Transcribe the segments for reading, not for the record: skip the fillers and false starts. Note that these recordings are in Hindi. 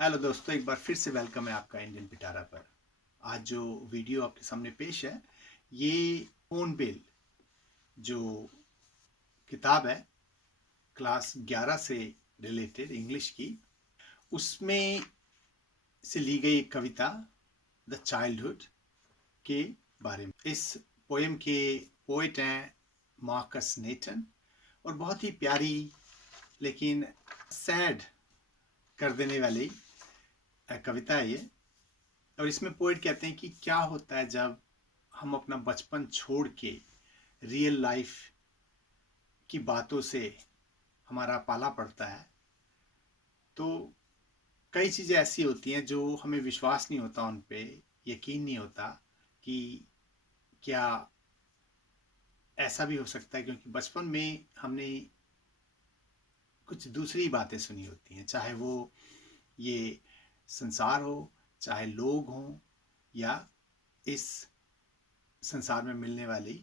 हेलो दोस्तों, एक बार फिर से वेलकम है आपका इंडियन पिटारा पर। आज जो वीडियो आपके सामने पेश है ये फोन बिल जो किताब है क्लास 11 से रिलेटेड इंग्लिश की, उसमें से ली गई एक कविता द चाइल्डहुड के बारे में। इस पोएम के पोएट हैं मार्कस नेटन और बहुत ही प्यारी लेकिन सैड कर देने वाली कविता है ये। और इसमें पोएट कहते हैं कि क्या होता है जब हम अपना बचपन छोड़ के रियल लाइफ की बातों से हमारा पाला पड़ता है, तो कई चीज़ें ऐसी होती हैं जो हमें विश्वास नहीं होता, उन पे यकीन नहीं होता कि क्या ऐसा भी हो सकता है, क्योंकि बचपन में हमने कुछ दूसरी बातें सुनी होती हैं, चाहे वो ये संसार हो, चाहे लोग हों, या इस संसार में मिलने वाली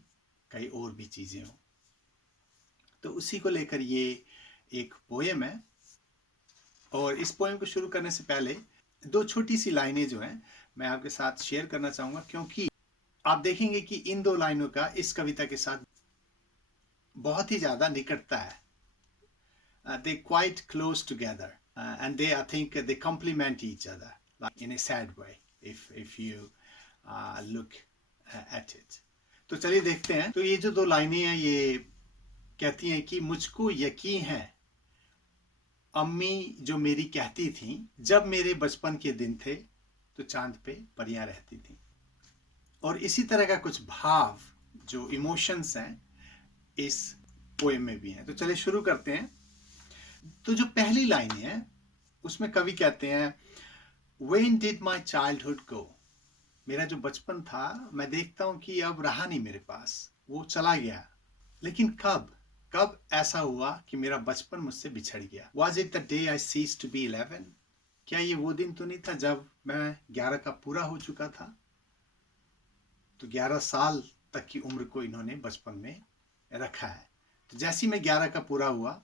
कई और भी चीज़ें हों। तो उसी को लेकर ये एक पोएम है। और इस पोएम को शुरू करने से पहले दो छोटी सी लाइनें जो हैं मैं आपके साथ शेयर करना चाहूँगा, क्योंकि आप देखेंगे कि इन दो लाइनों का इस कविता के साथ बहुत ही ज़्यादा निकटता है। They quite close together and they I think they complement each other like in a sad way if you look at it। तो चलिए देखते हैं। तो ये जो दो लाइनें हैं ये कहती हैं कि मुझको यकीन है अम्मी जो मेरी कहती थी, जब मेरे बचपन के दिन थे तो चांद पे परियां रहती थी। और इसी तरह का कुछ भाव जो इमोशंस हैं इस पोएम में भी हैं। तो चलिए शुरू करते हैं। तो जो पहली लाइन है उसमें कवि कहते हैं, When did my childhood go? मेरा जो बचपन था मैं देखता हूं कि अब रहा नहीं मेरे पास, वो चला गया। लेकिन कब कब ऐसा हुआ कि मेरा बचपन मुझसे बिछड़ गया? Was it the day I ceased to be 11? क्या ये वो दिन तो नहीं था जब मैं 11 का पूरा हो चुका था? तो 11 साल तक की उम्र को इन्होंने बचपन में रखा है। तो जैसे ही मैं 11 का पूरा हुआ,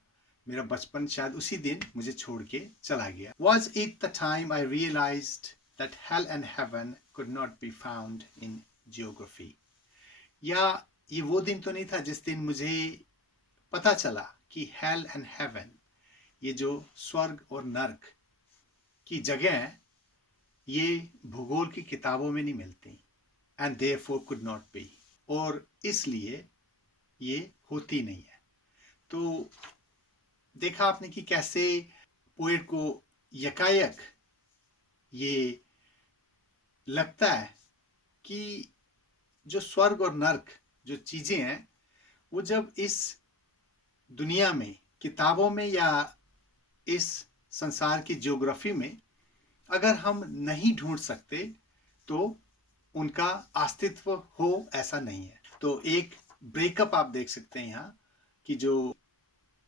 मेरा बचपन शायद उसी दिन मुझे छोड़ के चला गया। Was it the time I realized that hell and heaven could not be found in geography? या ये वो दिन तो नहीं था जिस दिन मुझे पता चला कि hell and heaven, ये जो स्वर्ग और नर्क की जगह है, ये भूगोल की किताबों में नहीं मिलती, and therefore could not be, और इसलिए ये होती नहीं है। तो देखा आपने कि कैसे पोएट को यकायक ये लगता है कि जो स्वर्ग और नर्क जो चीजें हैं वो जब इस दुनिया में किताबों में या इस संसार की ज्योग्राफी में अगर हम नहीं ढूंढ सकते तो उनका अस्तित्व हो ऐसा नहीं है। तो एक ब्रेकअप आप देख सकते हैं यहाँ कि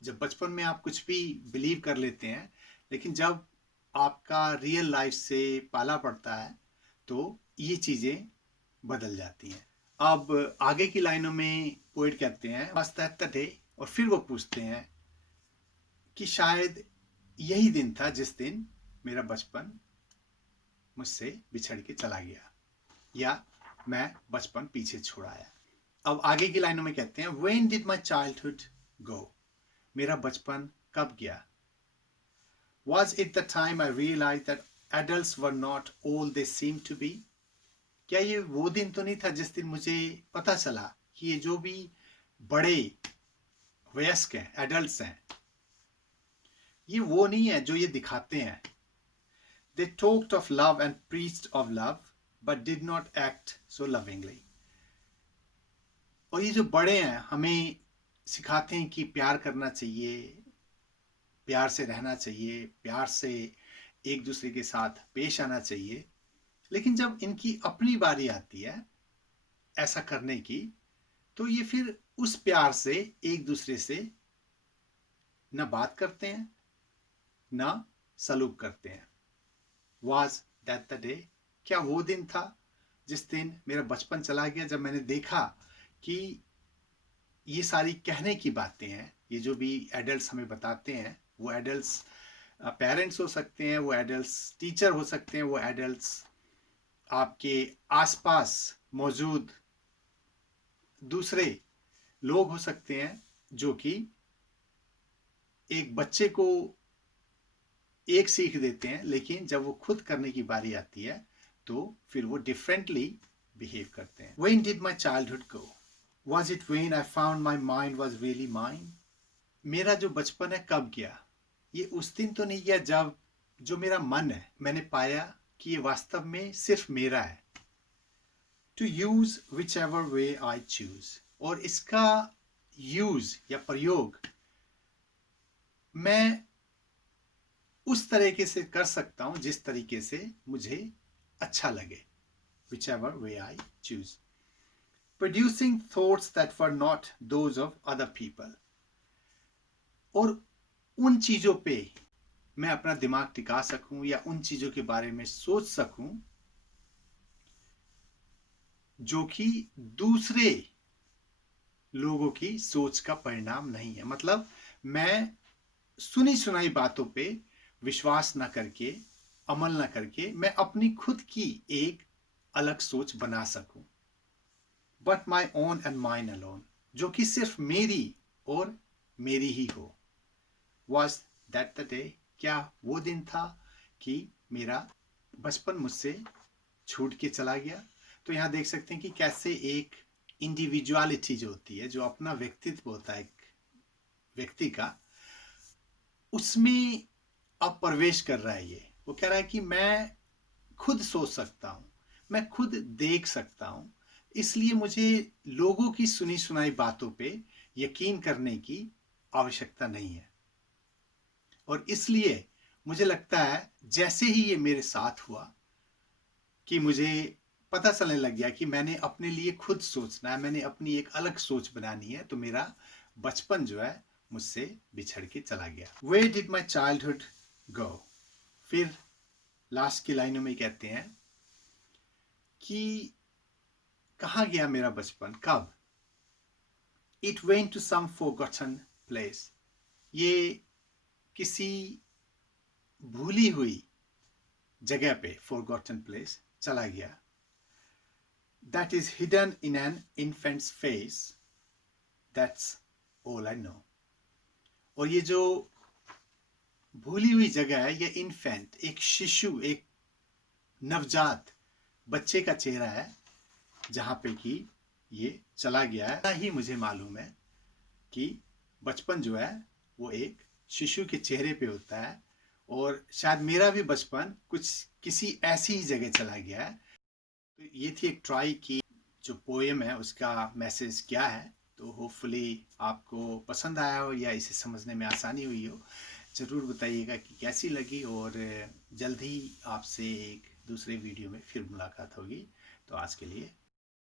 जब बचपन में आप कुछ भी बिलीव कर लेते हैं, लेकिन जब आपका रियल लाइफ से पाला पड़ता है तो ये चीज़ें बदल जाती हैं। अब आगे की लाइनों में पोएट कहते हैं was that the day, और फिर वो पूछते हैं कि शायद यही दिन था जिस दिन मेरा बचपन मुझसे बिछड़ के चला गया या मैं बचपन पीछे छोड़ आया। अब आगे की लाइनों में कहते हैं when did my childhood go? मेरा बचपन कब गया? Was it the time I realized that adults were not all they seem to be? क्या ये वो दिन तो नहीं था जिस दिन मुझे पता चला कि ये जो भी बड़े वयस्क हैं, एडल्ट्स हैं, ये वो नहीं है जो ये दिखाते हैं। They talked of love and preached of love, but did not act so lovingly. और ये जो बड़े हैं हमें सिखाते हैं कि प्यार करना चाहिए, प्यार से रहना चाहिए, प्यार से एक दूसरे के साथ पेश आना चाहिए, लेकिन जब इनकी अपनी बारी आती है ऐसा करने की तो ये फिर उस प्यार से एक दूसरे से न बात करते हैं न सलूक करते हैं। Was that the day? क्या वो दिन था जिस दिन मेरा बचपन चला गया, जब मैंने देखा कि ये सारी कहने की बातें हैं, ये जो भी एडल्ट्स हमें बताते हैं वो एडल्ट्स पेरेंट्स हो सकते हैं वो एडल्ट्स, टीचर हो सकते हैं वो एडल्ट्स, आपके आसपास मौजूद दूसरे लोग हो सकते हैं जो कि एक बच्चे को एक सीख देते हैं, लेकिन जब वो खुद करने की बारी आती है तो फिर वो डिफरेंटली बिहेव करते हैं. When did my childhood go? Was it when I found my mind was really mine? मेरा जो बचपन है कब गया? ये उस दिन तो नहीं गया जब जो मेरा मन है मैंने पाया कि ये वास्तव में सिर्फ मेरा है. To use whichever way I choose. और इसका यूज या प्रयोग मैं उस तरीके से कर सकता हूं जिस तरीके से मुझे अच्छा लगे. Whichever way I choose. Producing thoughts that were not those of other people. और उन चीजों पे मैं अपना दिमाग टिका सकूं या उन चीजों के बारे में सोच सकूं जो कि दूसरे लोगों की सोच का परिणाम नहीं है. मतलब मैं सुनी सुनाई बातों पे विश्वास न करके, अमल न करके मैं अपनी खुद की एक अलग सोच बना सकूं. But my own and mine alone, जो कि सिर्फ मेरी और मेरी ही हो. वॉज दैट द डे, क्या वो दिन था कि मेरा बचपन मुझसे छूट के चला गया. तो यहाँ देख सकते हैं कि कैसे एक इंडिविजुअलिटी जो होती है, जो अपना व्यक्तित्व होता है एक व्यक्ति का, उसमें अब प्रवेश कर रहा है. ये वो कह रहा है कि मैं खुद सोच सकता हूं, मैं खुद देख सकता हूं, इसलिए मुझे लोगों की सुनी सुनाई बातों पे यकीन करने की आवश्यकता नहीं है. और इसलिए मुझे लगता है जैसे ही ये मेरे साथ हुआ कि मुझे पता चलने लग गया कि मैंने अपने लिए खुद सोचना है, मैंने अपनी एक अलग सोच बनानी है, तो मेरा बचपन जो है मुझसे बिछड़ के चला गया. Where did my childhood go? फिर लास्ट की लाइनों में कहते हैं कि कहाँ गया मेरा बचपन, कब. It went to some forgotten place. ये किसी भूली हुई जगह पे, forgotten place, चला गया. That is hidden in an infant's face. That's all I know. और ये जो भूली हुई जगह है, ये इन्फेंट, एक शिशु, एक नवजात बच्चे का चेहरा है जहां पे कि ये चला गया है. ही मुझे मालूम है कि बचपन जो है वो एक शिशु के चेहरे पे होता है, और शायद मेरा भी बचपन कुछ किसी ऐसी ही जगह चला गया है. तो ये थी एक ट्राई की जो पोएम है उसका मैसेज क्या है. तो होपफुली आपको पसंद आया हो या इसे समझने में आसानी हुई हो. ज़रूर बताइएगा कि कैसी लगी, और जल्द ही आपसे एक दूसरे वीडियो में फिर मुलाकात होगी. तो आज के लिए